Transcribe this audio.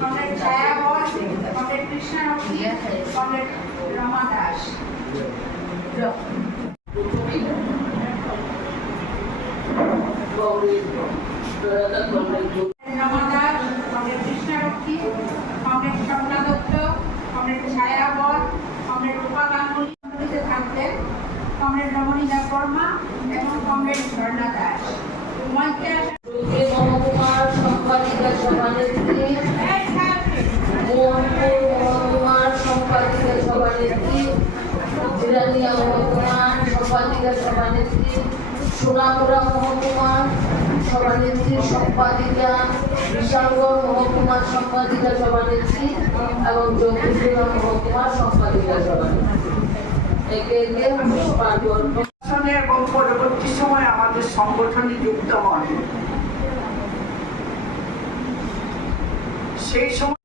Comrade ছায়া বস, comrade Krishna রক্ষী, comrade Rama Das. Rama Das, comrade Krishna রক্ষী, কমরেড স্বপ্না দত্ত, কমরেড ছায়া বস, কমরেড রূপা গাঙ্গুলি থাকতেন, কমরেড রমণীদা বর্মা এবং কমরেড ঝর্ণা দাস। মহকুমার সম্পাদিকা সভানেত্রী, মোহনপুর মহকুমার সম্পাদিকা সভানেত্রী, জিরানিয়া মহকুমার সম্পাদিকা সভানেত্রী, সোনামুড়া মহকুমার সভানেত্রী সম্পাদিকা, বিশালগড় মহকুমার সম্পাদিকা সভানেত্রী এবং চৌধুরীপুরা মহকুমার সম্পাদিকা সভানেত্রী। একে একে পুষ্পার্ঘ্য এবং পরবর্তী সময় আমাদের সংগঠনে যুক্ত হন। সেই সময়